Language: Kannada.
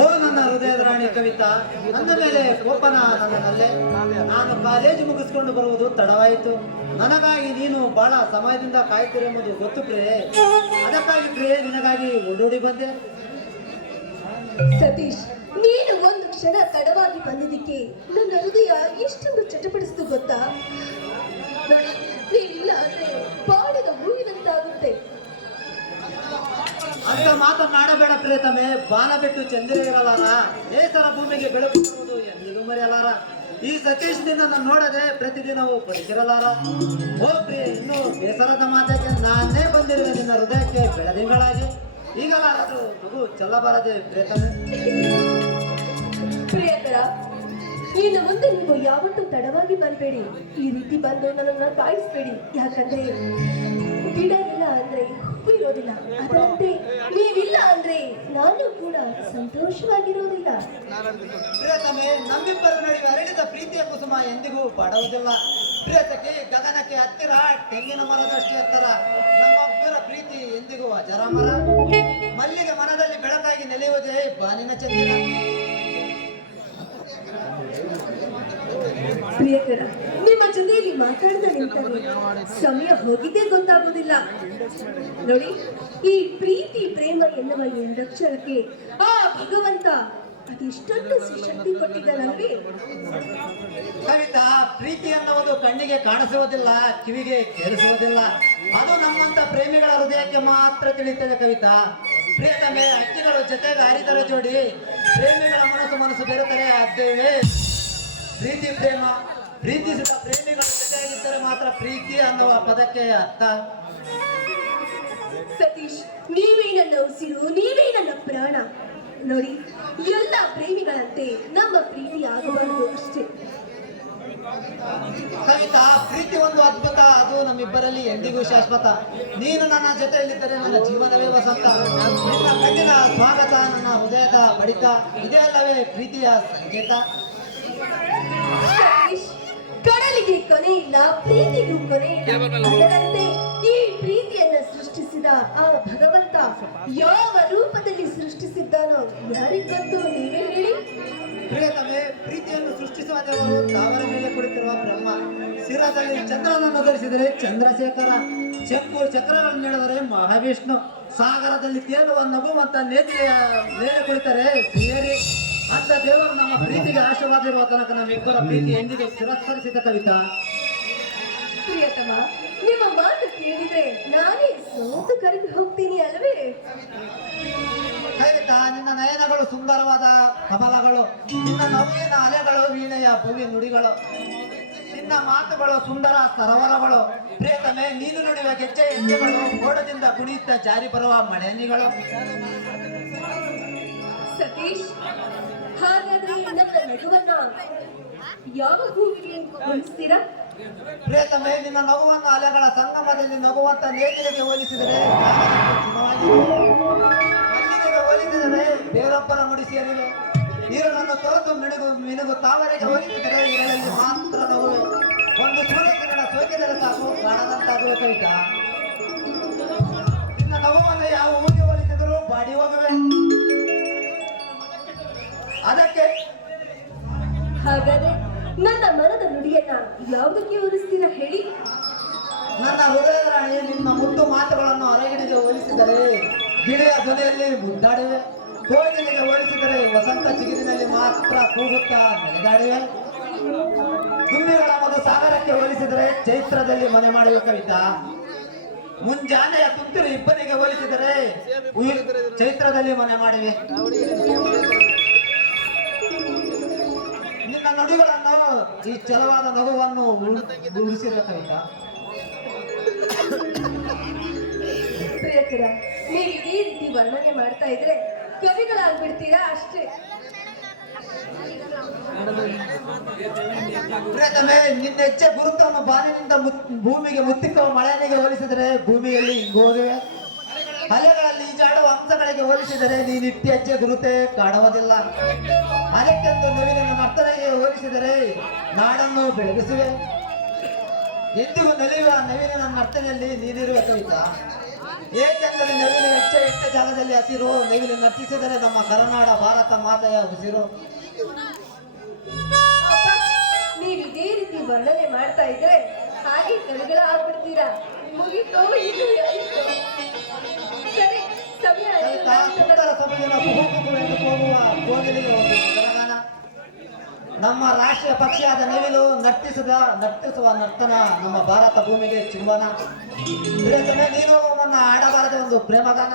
ಓ ನನ್ನ ಹೃದಯದ ರಾಣಿ ಕವಿತಾ, ನನ್ನ ಮೇಲೆ ಕೋಪನ ನನ್ನಲ್ಲೇ. ನಾನು ಕಾಲೇಜು ಮುಗಿಸ್ಕೊಂಡು ಬರುವುದು ತಡವಾಯಿತು. ನನಗಾಗಿ ನೀನು ಬಹಳ ಸಮಯದಿಂದ ಕಾಯ್ತಿರೆಂಬುದು ಗೊತ್ತು ಪ್ರಿಯೆ. ಅದಕ್ಕಾಗಿ ಪ್ರಿಯೆ ನಿನಗಾಗಿ ಓಡೋಡಿ ಬಂದೆ. ಸತೀಶ್, ನೀನು ಒಂದು ಕ್ಷಣ ತಡವಾಗಿ ಬಂದಿದ್ದಕ್ಕೆ ನನ್ನ ಹೃದಯ ಎಷ್ಟೊಂದು ಚಟಪಡಿಸಿತು ಗೊತ್ತಾ? ನೋಡಿ, ನೀವಿಲ್ಲ ಅಂದ್ರೆ ಬಾಡಿದ ಹೂವಿನಂತಾಗುತ್ತೆ. ಅಂತ ಮಾತನಾಡಬೇಡ ಪ್ರಿಯತಮೆ. ಬಾಲ ಬಿಟ್ಟು ಚಂದಿರ ಇರಲಾರ, ನೇಸರ ಭೂಮಿಗೆ ಬೆಳಕು ಬರುವುದು ಎಂದಿಗೂ ಮರೆಯಲಾರ. ಈ ಸತೀಶ್ನಿಂದ ನಾನು ನೋಡದೆ ಪ್ರತಿದಿನವೂ ಬದುಕಿರಲಾರ. ಓ ಪ್ರಿಯ, ಇನ್ನು ಬೇಸರದ ಮಾತಕ್ಕೆ ನಾನೇ ಬಂದಿರುವೆ ನಿನ್ನ ಹೃದಯಕ್ಕೆ ಬೆಳದಿಂಗಳಾಗಿ. ಈಗಲ ಅದು ಮಗು ಚೆಲ್ಲಬಾರದೆ ಪ್ರಿಯತಮೆ. ಪ್ರಿಯಕರ, ಇನ್ನು ಮುಂದೆ ನೀವು ಯಾವತ್ತೂ ತಡವಾಗಿ ಬರಬೇಡಿ. ಈ ರೀತಿ ಬಂದು ನನ್ನನ್ನು ಕಾಯಿಸ್ಬೇಡಿ. ಯಾಕಂದ್ರೆ ಗಿಡ ಇಲ್ಲ ಅಂದ್ರೆ ಹೂವು ಇರೋದಿಲ್ಲ, ಅದರಂತೆ ನೀವಿಲ್ಲ ಅಂದ್ರೆ ನಾನು ಕೂಡ ಸಂತೋಷವಾಗಿರೋದಿಲ್ಲ. ಪ್ರಿಯತಮೆ, ನಮ್ಮಿಬ್ಬರ ನಡುವೆ ಅರಳಿದ ಪ್ರೀತಿಯ ಕುಸುಮ ಎಂದಿಗೂ ಬಾಡುವುದಿಲ್ಲ. ಪ್ರಿಯತಕ್ಕೆ ಗಗನಕ್ಕೆ ಹತ್ತಿರ ತೆಂಗಿನ ಮರದಷ್ಟೇ ಎತ್ತರ. ನಮ್ಮೊಬ್ಬರ ಪ್ರೀತಿ ಎಂದಿಗೂ ಅಜರಾಮರ. ಮಲ್ಲಿಗೆ ಮನದಲ್ಲಿ ಬೆಳಕಾಗಿ ನೆಲೆಯುವುದೇ ಬಾನಿನ ಚಂದಿರ. ಪ್ರಿಯಕರ, ನಿಮ್ಮ ಜೊತೆಯಲ್ಲಿ ಮಾತಾಡ್ತಾ ನಿಂತರೆ ಸಮಯ ಹೋಗಿದ್ದೇ ಗೊತ್ತಾಗುವುದಿಲ್ಲ. ನೋಡಿ, ಈ ಪ್ರೀತಿ ಪ್ರೇಮ ಎನ್ನುವ ಎರಡಕ್ಷರಕ್ಕೆ ಆ ಭಗವಂತ ಅದೆಷ್ಟೊಂದು ಶಕ್ತಿ ಕೊಟ್ಟಿದ್ದಾನಲ್ವೇ? ಕವಿತಾ, ಪ್ರೀತಿ ಎನ್ನುವುದು ಕಣ್ಣಿಗೆ ಕಾಣಿಸುವುದಿಲ್ಲ, ಕಿವಿಗೆ ಕೇಳಿಸುವುದಿಲ್ಲ. ಅದು ನಮ್ಮಂತ ಪ್ರೇಮಿಗಳ ಹೃದಯಕ್ಕೆ ಮಾತ್ರ ತಿಳಿಯುತ್ತದೆ ಕವಿತಾ. ಪ್ರಿಯತಮೆ, ಹಕ್ಕಿಗಳು ಜೊತೆಗೆ ಹರಿದರ ಜೋಡಿ, ಪ್ರೇಮಿಗಳ ಮನಸ್ಸು ಬೆರೆತರೆ ಅದ್ದೇವೆ ಪ್ರೀತಿ ಪ್ರೇಮ. ಪ್ರೀತಿಸಿದ ಪ್ರೇಮಿಗಳ ಜೊತೆಯಾಗಿದ್ದರೆ ಮಾತ್ರ ಪ್ರೀತಿ ಅನ್ನುವ ಪದಕ್ಕೆ ಅರ್ಥ. ಸತೀಶ್, ನೀವೇ ನನ್ನ ಉಸಿರು, ನೀವೇ ನನ್ನ ಪ್ರಾಣ. ನೋಡಿ, ಎಲ್ಲ ಪ್ರೇಮಿಗಳಂತೆ ನಮ್ಮ ಪ್ರೀತಿ ಆಗಬಾರದು ಅಷ್ಟೇ. ಕವಿತಾ, ಪ್ರೀತಿ ಒಂದು ಅದ್ಭುತ. ಅದು ನಮ್ಮಿಬ್ಬರಲ್ಲಿ ಎಂದಿಗೂ ಶಾಶ್ವತ. ನೀನು ನನ್ನ ಜೊತೆಯಲ್ಲಿದ್ದರೆ ನನ್ನ ಜೀವನವೇ ವಸಂತ. ನಿನ್ನ ಕಣ್ಣಿನ ಸ್ವಾಗತ, ನನ್ನ ಹೃದಯದ ಬಡಿತ, ಇದೇ ಅಲ್ಲವೇ ಪ್ರೀತಿಯ ಸಂಕೇತ. ಸತೀಶ್, ಕಡಲಿಗೆ ಕೊನೆ ಇಲ್ಲ, ಪ್ರೀತಿಗೂ ಕೊನೆ ಇಲ್ಲ. ಅದರಂತೆ ಈ ಪ್ರೀತಿಯನ್ನು ಸೃಷ್ಟಿಸಿದ ಆ ಭಗವಂತ ಯಾವ ರೂಪದಲ್ಲಿ ಸೃಷ್ಟಿಸಿದ್ದಾನೋ ಯಾರಿಗೆ ಗೊತ್ತು, ನೀವೇ ಹೇಳಿ. ಪ್ರಿಯತಮೆ, ಪ್ರೀತಿಯನ್ನು ಸೃಷ್ಟಿಸುವ ದೇವರು ತಾವರ ಮೇಲೆ ಕುಳಿತಿರುವ ಬ್ರಹ್ಮ. ಶಿರದಲ್ಲಿ ಚಂದ್ರನನ್ನು ಧರಿಸಿದರೆ ಚಂದ್ರಶೇಖರ, ಚೆಂಪು ಚಕ್ರಗಳನ್ನು ನೀಡಿದರೆ ಮಹಾವಿಷ್ಣು, ಸಾಗರದಲ್ಲಿ ತೇಲುವ ನಗುವಂತ ನೇತಿಯ ಮೇಲೆ ಕುಳಿತರೆ ಶ್ರೀಹರಿ. ಅಂತ ದೇವರು ನಮ್ಮ ಪ್ರೀತಿಗೆ ಆಶೀರ್ವಾದ ಇರುವ ತನಕ ನಮ್ಮಿಬ್ಬರ ಪ್ರೀತಿ ಎಂದಿಗೂ ತಿರಸ್ಕರಿಸಿದ ಕವಿತಾ. ಪ್ರಿಯತಮ, ನಿಮ್ಮ ಮಾತು ಕೇಳಿದ್ರೆ ನಾನೇ ಸೋತು ಕರೆದು ಹೋಗ್ತೀನಿ ಅಲ್ವೇ? ಕವಿತಾ, ನಿನ್ನ ನಯನಗಳು ಸುಂದರವಾದ ಕಮಲಗಳು, ನಿನ್ನ ನವ್ವಿನ ಅಲೆಗಳು ವೀಣೆಯ ಭುವಿ ನುಡಿಗಳು, ನಿನ್ನ ಮಾತುಗಳು ಸುಂದರ ಸರೋವರಗಳು. ಪ್ರಿಯತಮೆ, ನೀನು ನುಡಿಯುವ ಗೆಜ್ಜೆ ಹೆಜ್ಜೆಗಳು, ಮೋಡದಿಂದ ಕುಣಿಯುತ್ತ ಜಾರಿ ಬರುವ ಮಳೆನಿಗಳು. ಸತೀಶ್, ಹಾಗಾದ್ರೆ ನನ್ನ ನಗುವನ್ನ ಯಾವ ಹೂವಿಗೆ ಹೋಲಿಸ್ತೀರಾ? ಪ್ರಿಯತಮೆ, ನಿನ್ನ ನಗುವನ್ನು ಅಲೆಗಳ ಸಂಗಮದಲ್ಲಿ ನಗುವಂತ ನೇಗಿಲಿಗೆ ಹೋಲಿಸಿದರೆ ಮಲ್ಲಿಗೆಗೆ ಹೋಲಿಸಿದರೆ ಬೇರೊಬ್ಬರ ಮುಡಿ ಸೇರಿವೆ. ನೀರನ್ನು ತೊರೆದು ಮಿನುಗು ತಾವರೆಗೆ ಹೋಲಿಸಿದರೆ ಇದರಲ್ಲಿ ಮಾತ್ರ ನಗುವೆ. ಒಂದು ಸೂರ್ಯಕಿರಣ ಸೋಕಿದರೆ ಸಾಕು ಕಾಣದಂತಾಗುವ ಕವಿತಾ. ನಿನ್ನ ನಗುವನ್ನು ಯಾವ ಹೂವಿಗೆ ಹೋಲಿಸಿದರೂ ಬಾಡಿ ಹೋಗುವೆ. ಅದಕ್ಕೆ ಹಾಗಾದ್ರೆ ನನ್ನ ಮನದ ನುಡಿಯನ್ನ ಯಾವುದಕ್ಕೆ ಹೋಲಿಸ್ತೀರಾ ಹೇಳಿ? ನನ್ನ ಹೃದಯದ ರಾಣಿ, ನಿನ್ನ ಮುದ್ದು ಮಾತುಗಳನ್ನು ಹೊರಗಿಡಿಗೆ ಹೋಲಿಸಿದರೆ ಗಿಳಿಯ ಧ್ವನಿಯಲ್ಲಿ ಮುದ್ದಾಡಿವೆ. ಕೋಗಿಲಿಗೆ ಹೋಲಿಸಿದರೆ ವಸಂತ ಚಿಗುರಿನಲ್ಲಿ ಮಾತ್ರ ಕೂಗುತ್ತಾ ನಡೆದಾಡಿವೆ. ದುಂಬಿಗಳ ಮಧು ಸಾಗರಕ್ಕೆ ಹೋಲಿಸಿದರೆ ಚೈತ್ರದಲ್ಲಿ ಮನೆ ಮಾಡುವ ಕವಿತಾ. ಮುಂಜಾನೆಯ ತುಂತುರು ಇಬ್ಬನಿಗೆ ಹೋಲಿಸಿದರೆ ಚೈತ್ರದಲ್ಲಿ ಮನೆ ಮಾಡಿವೆ. ನಿನ್ನ ನುಡಿಗಳನ್ನು ಈ ಚಲವಾದ ನಗುವನ್ನು ಉಳಿಸಿರುವ ಕವಿತಾ. ಪ್ರಿಯಕರ, ನೀವು ಇದೇ ರೀತಿ ವರ್ಣನೆ ಮಾಡ್ತಾ ಇದ್ರೆ ಕವಿಗಳಾಗ್ಬಿಡ್ತೀರಾ ಅಷ್ಟೇ. ಪ್ರಿಯತಮೆ, ನಿನ್ನ ಹೆಜ್ಜೆ ಗುರುತನ್ನು ಬಾನಿನಿಂದ ಭೂಮಿಗೆ ಮುತ್ತಿಕ್ಕುವ ಮಳೆನಿಗೆ ಹೋಲಿಸಿದರೆ ಭೂಮಿಯಲ್ಲಿ ಹೋಗಿವೆ. ಅಲೆಗಳಲ್ಲಿ ಈಜಾಡುವ ಅಂಶಗಳಿಗೆ ಹೋಲಿಸಿದರೆ ನೀನಿಟ್ಟಿ ಹೆಜ್ಜೆ ಗುರುತೇ ಕಾಣುವುದಿಲ್ಲ. ಅದಕ್ಕೆಂದು ನವಿಲಿನ ನರ್ತನೆಗೆ ಹೋಲಿಸಿದರೆ ನಾಡನ್ನು ಬೆಳಗಿಸುವೆ. ಎಂದಿಗೂ ನಲಿಯುವ ನವಿಲಿನ ನರ್ತನೆಯಲ್ಲಿ ನೀನಿರುವ ಕವಿತಾ. ಏಕೆಂದರೆ ನವಿಲು ಹೆಚ್ಚೆ ಇಟ್ಟ ಜಾಗದಲ್ಲಿ ಹಸಿರು, ನವಿಲು ನಟಿಸಿದರೆ ನಮ್ಮ ಕರುನಾಡ ಭಾರತ ಮಾತೆಯ ಉಸಿರು. ಅಪ್ಪ, ನೀವ್ ಇದೇ ರೀತಿ ವರ್ಣನೆ ಮಾಡ್ತಾ ಇದ್ರೆ ಹಾಗೆ ಕರುಗಳ ಆಗ್ಬಿಡ್ತೀರಾ. ಮುಗಿತೋ ಇದು ಆಯ್ತು. ಸರಿ, ಸಮಯ ಆಯ್ತು. ಸುಂದರ ಸಭೆಯನ್ನು ಕುಹುಕುಹು ಎಂದು ಹೋಗುವ ಕೋಗಿಲಿಗೆ ಒಂದು ಗುಣಗಾನ. ನಮ್ಮ ರಾಷ್ಟ್ರೀಯ ಪಕ್ಷಿಯಾದ ನವಿಲು ನರ್ತಿಸುವ ನರ್ತನ ನಮ್ಮ ಭಾರತ ಭೂಮಿಗೆ ಚುಂಬನ. ಪ್ರಿಯತಮೆ, ನೀನು ನನ್ನ ಆಡಬಾರದ ಒಂದು ಪ್ರೇಮಗಾನ.